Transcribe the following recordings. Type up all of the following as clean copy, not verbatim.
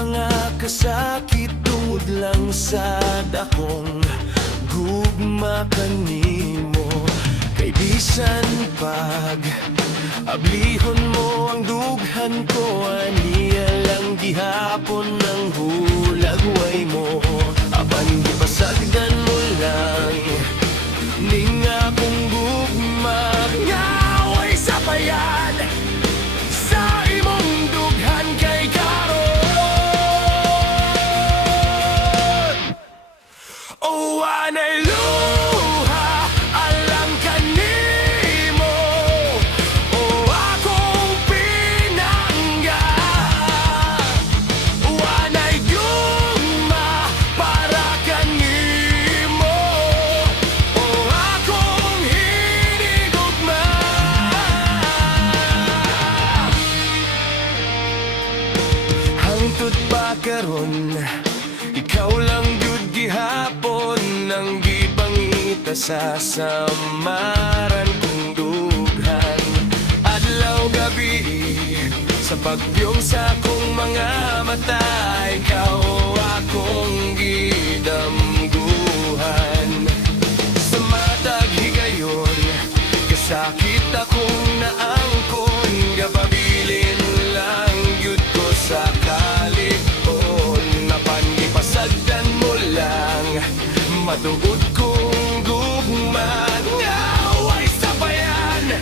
mga kasakit tungod lang sa dakong gugma kanimo. Kay bisan pag ablihon mo ang dughan ko, aniya lang gihapon ng hulagway mo. Apan gipasagdan mo lang ning akong gugma, ngaway sa bayan sa imong dughan kay karon. Oh, anay luha alang kanimo, oh akong pinangga. Oh, anay gugma para kanimo, oh akong hinigugma. Hangtod pa karon, ikaw lang jud gihapon ang gipangita sa samaran kong dughan. Adlaw gabi sa pagbyong sa akong mga mata, ikaw akong gidamguhan. Sa matag higayon, kasakit akong naangkon, gapabilin lang yun ko sa kalikon. Napangipasagdan mo lang, matuod kong gugma, ngaway sa bayan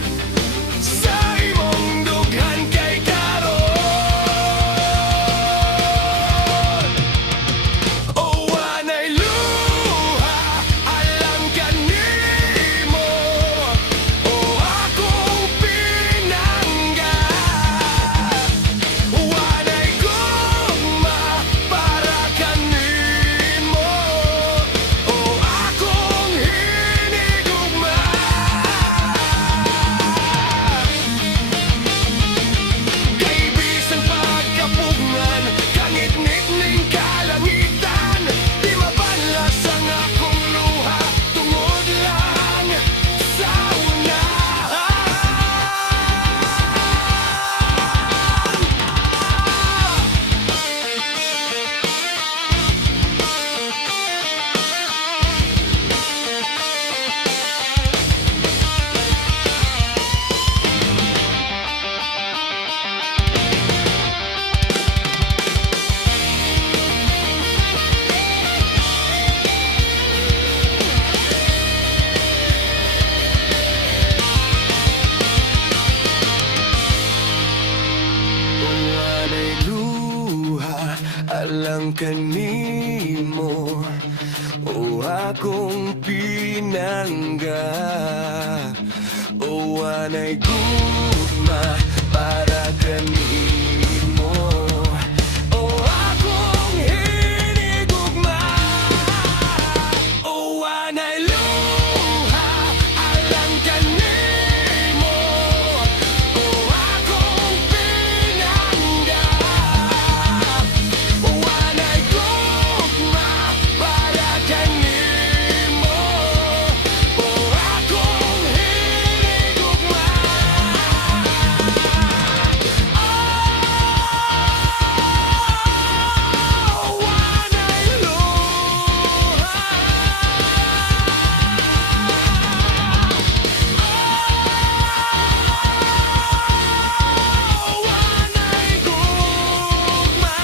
sa imong dughan kay karon. Oh, anay luha alang kanimo, oh akong pinangga. Oh, anay gugma para kanimo, oh akong hinigugma. Kay bisan pagkapugngan, kangit-ngit ning kalangitan, di mabalas ang akong luha tungod lang sa anay luha alang kanimo, o akong pinangga. O anay gugma para kanimo, o akong hinigugma. O anay luha alang kanimo, o akong pinangga. O anay gugma para kanimo, o akong hinigugma. Oh, anay luha. Oh, anay gugma.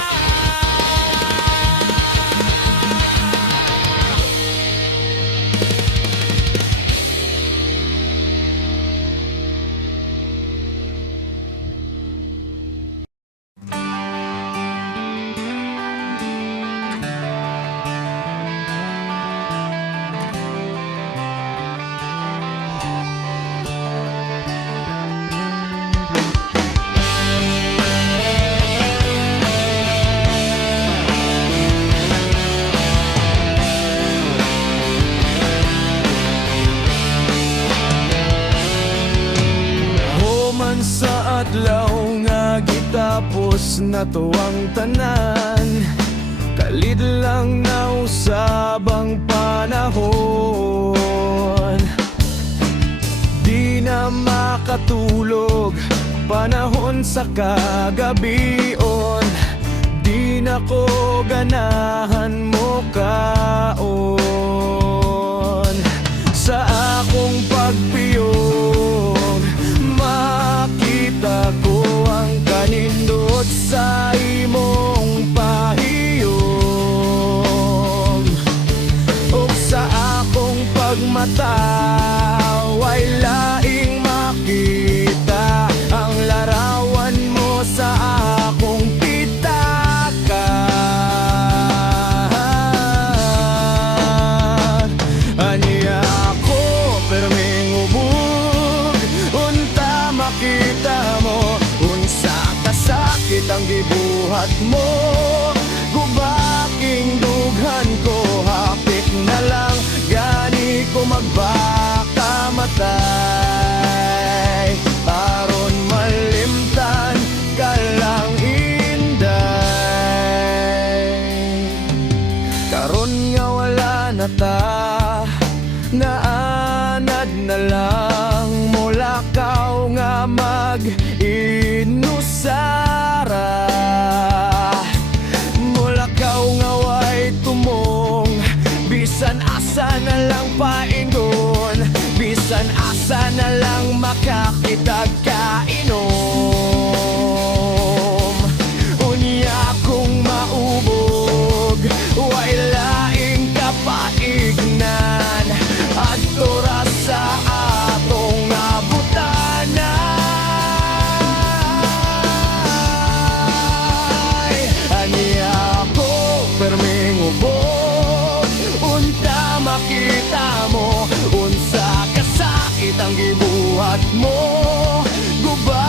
Human sa adlaw nga gitapos na to ang tanan, kalid lang na usabang panahon. Di na makatulog panahon sa kagabion, di na ako ganahan mo kaon. Sa akong pagpiyong makita ko ang kanindot sa imong pahiyom. O sa akong pagmata way laing makita ang larawan mo sa akong pitaka. Aniya ako perming ubog, unta makita mo, unsa kasakit ang gibuhat mo. Gubaking dughan ko, hapik na lang gani ko magbaka matay. Aron malimtan ka lang inday. Karon nga wala na ta, naanad na lang mulakaw nga mag-inusara. Mulakaw nga way tumong, bisan asa na lang paingon, bisan asa na lang makakitag kainom. Unya kung maubog, way laing kapaignan, adto ra sa atong abutanay. Aniya ako perming ubog, unta makita mo, unsa kasakit ang gibuhat mo. Guba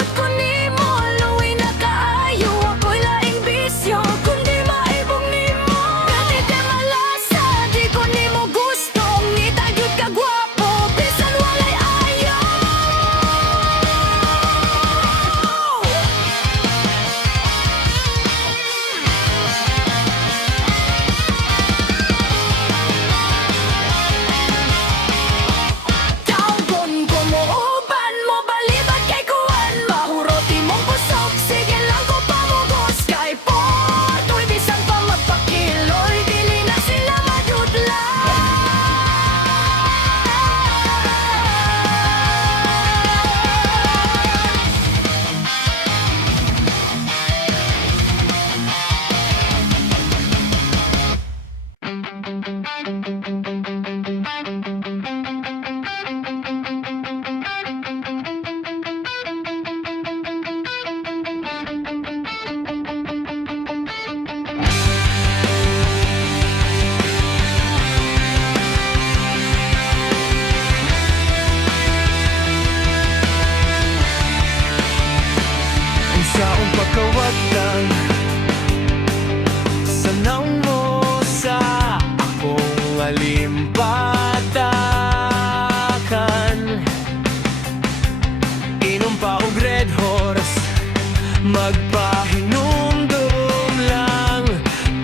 Pagkaliwat ko nimo, luwi na kaayo. Ako'y laing bisyo, kundi maibong nimo. Dati ka malasa, di ko nimo gusto. Ngitagyod ka gwapo, bisan walay ayo. Taon ko mo, uban mo, balibat kay kuwan. Mahuroti mong busog, sige lang ko pamugos. Kay Port, uy, bisan pa magpakiloy, dili na sila madudla. Ang saong pagkawatan sanaw mo sa akong alimpatakan. Inom pa og Red Horse, magpahinumdum lang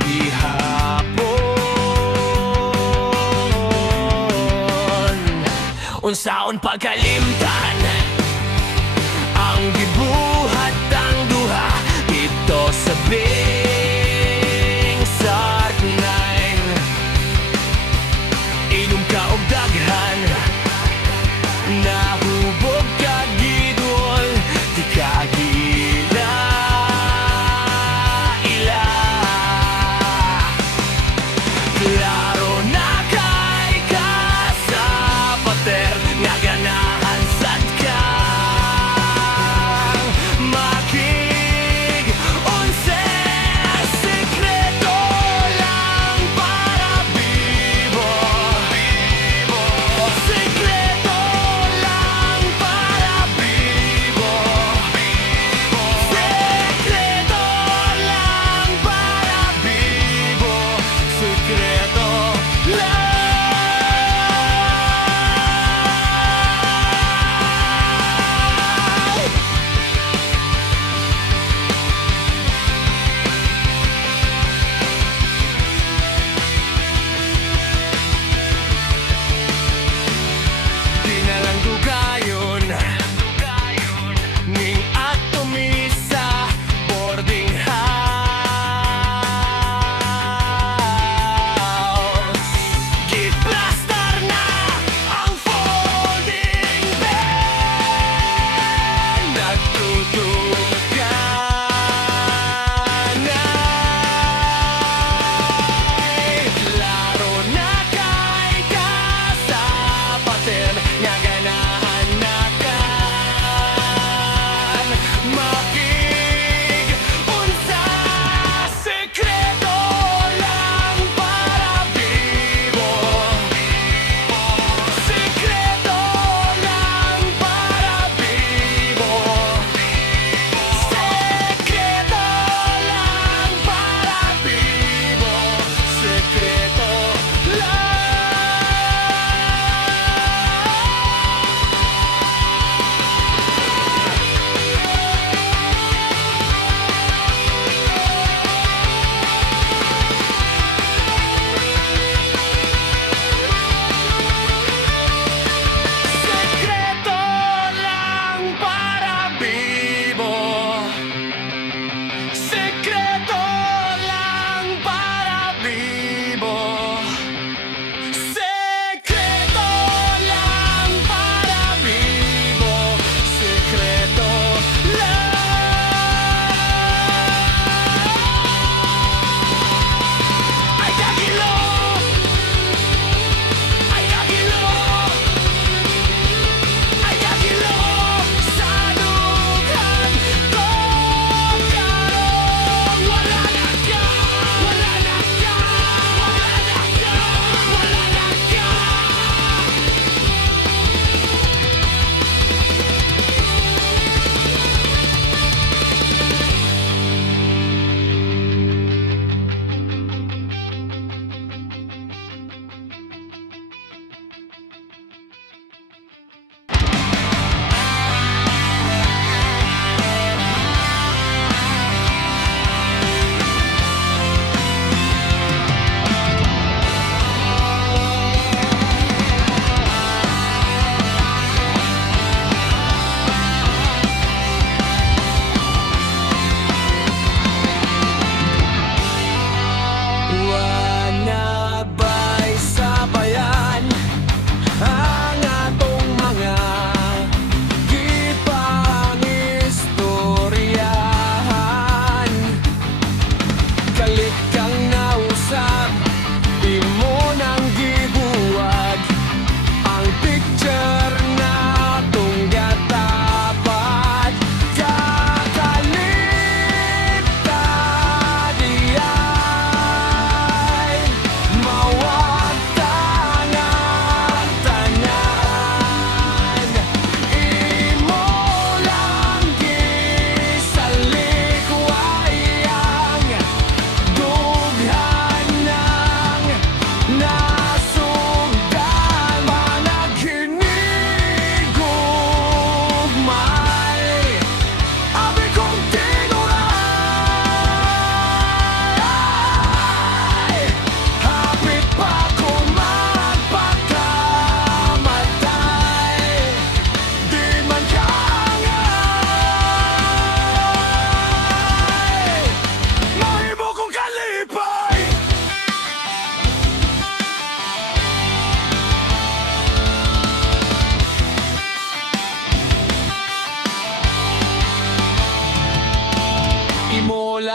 ihapon. Unsaon pagkalimtan ang gibuhat ang duha ito sa Bing Sartnain. Inom ka og daghan, nahubog ka gidol, di ka gila ila. Klaro na kay ka sa pater nga ganahan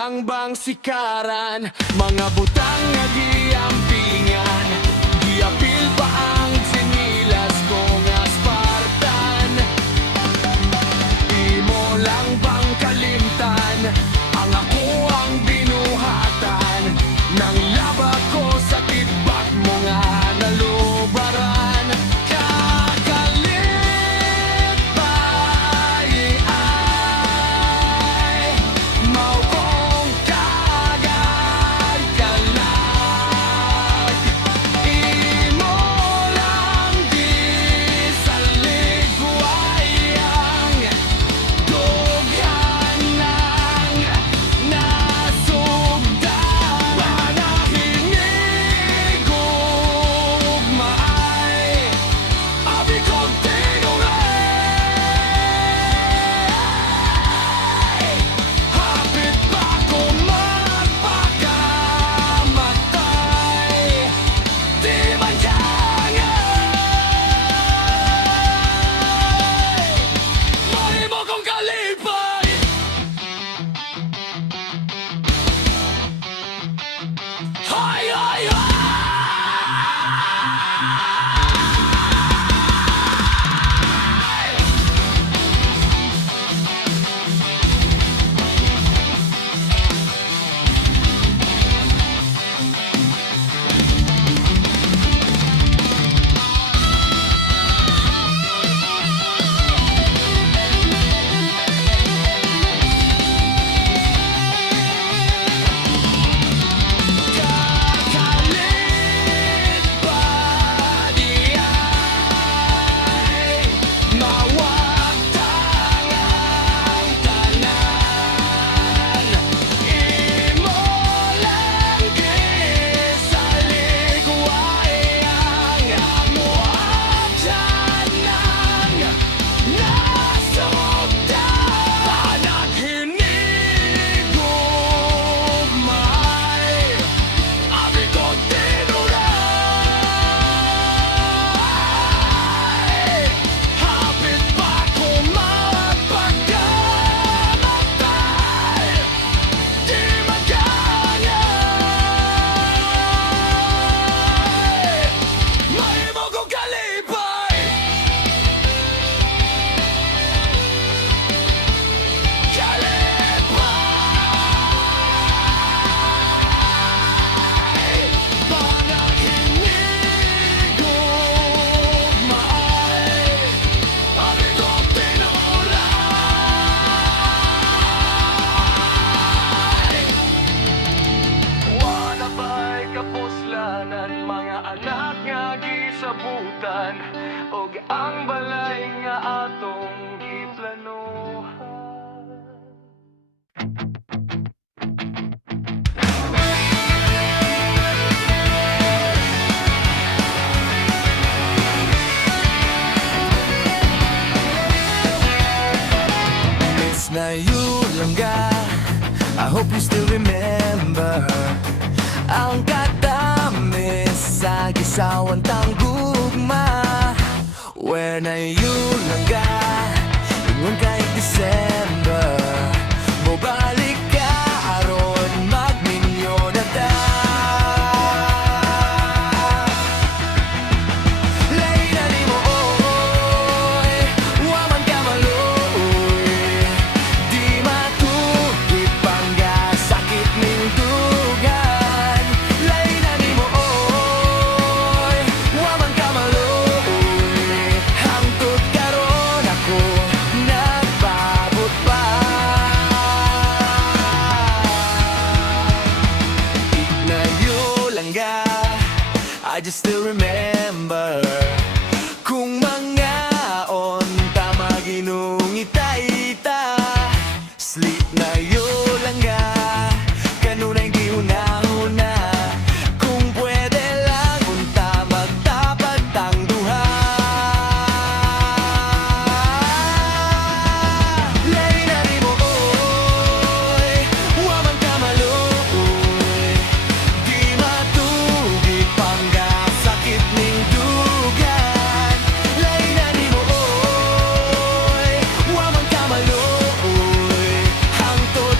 lang bang sikaran? Mga butang nga giampingan, giapil pa ang sinilas kong aspartan. Imo lang bang kalimtan ang ako ang binuhatan nang laba ko sa tibak mo nga nalubaran. Kakalit ba ay mao kong kagad kalag. Imo lang di sa ligwayang dughan ng nasugdan. Manahinig ugmay, abi kong tinguray. Hapit pa ko magpakamatay, di man kangay. Mahimo kong kalipay. Hay, hay, hay! Kakalit ba di ay mawagtang ang tanan? Imo lang sa ligwayang amuadyan ng nasugdan. Panahinig ugmay, abi kong tinuray. Hapit pa ko magpakamatay, di man kangay. Mahimo kong kalipay. Kalipay. Panahinig ugmay, abi kong tinuray. Wala ba'y kapuslanan, mga anak nga gisabutan, og ang balay nga atong giplanuhan. It's na Yulanga, I hope you still remember ang katamis sa gisawan tanggugma. When na Yulanga, ingon kay December, mobalik ka aron magminyo na ta. Layla ni mo oy, waman ka maluoy, di matugid pangga sakit ning dugan. Layla ni mo oy, waman ka maluoy, hangtod karon ako nagbabot pa. Ignayulangga, I just still remember kung mga onta maginungita-ita. Sleep na Yulangga, kanunay giuna-una, kung pwede lang unta magtapad tang duha. Layla ni mo oy, waman ka maluoy, di matugid pangga sakit ning dugan. Layla ni mo oy, waman ka maluoy, hangtod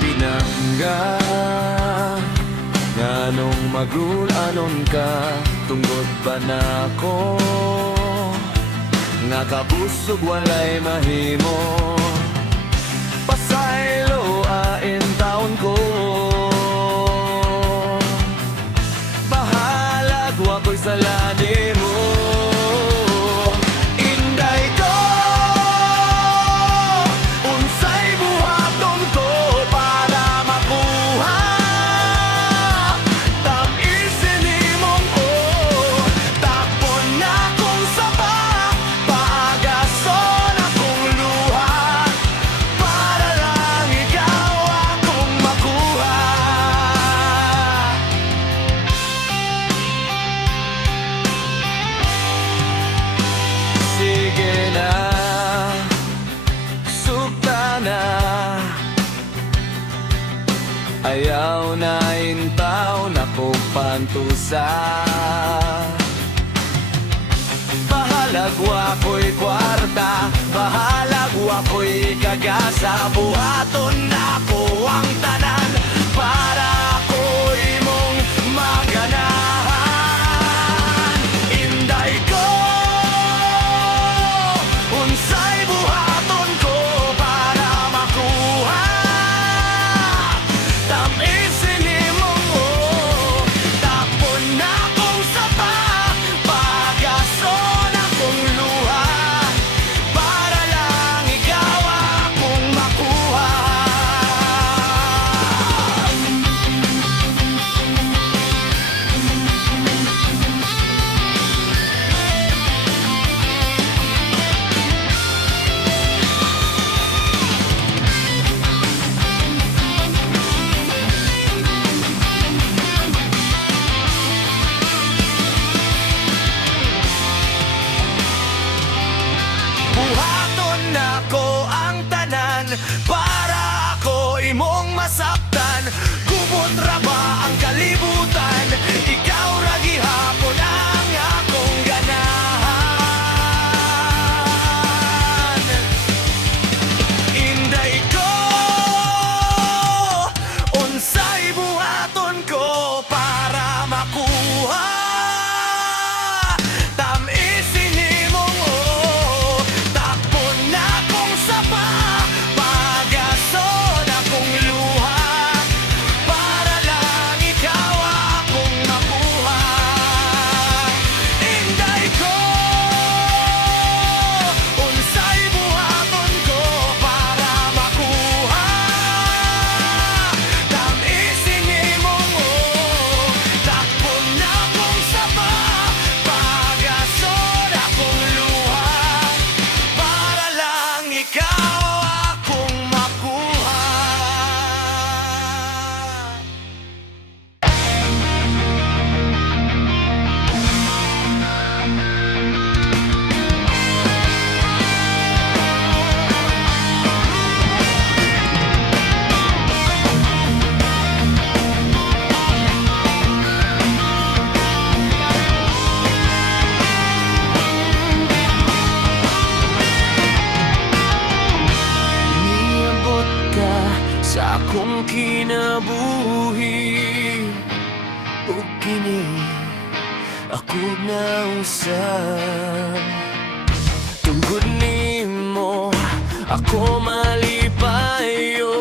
pinangga nganong magulanon ka tungod ba nako nga kabusog walay mahimo pasaylo ain taon ko bahalag wa ko'y salani mo inday ko unsay buhaton ko para makuha tapisin nimong tapon na kong sapa paagason akong luha para lang ikaw akong makuha. Sige na, sukta na ayaw na intaw na kong pantusa bahalagwa ko'y kwarta bahalagwa ko'y kagasa buhaton na ko ang tanan para ako'y mong maganahan inday ko unsay buhaton ko para makuha tapisin nimong tapon na kong sapa pagason akong luha para lang ikaw akong makuha. Buhaton na ko ang tanan para ako imong masaktan gubot ra ba ang kalibutan ikaw ra gihapon ang akong ganahan inday ko unsay buhaton ko para makuha tamisin nimong tapon na kong sapa pagason akong luha para lang ikaw akong makuha inday ko unsay buhaton ko para makuha tamisin nimong tapon na kong sapa pagason akong luha para lang ikaw akong makuha. Niabot ka sa akong kinabuhi ug kini ako na usab tungod nimo ako malipayo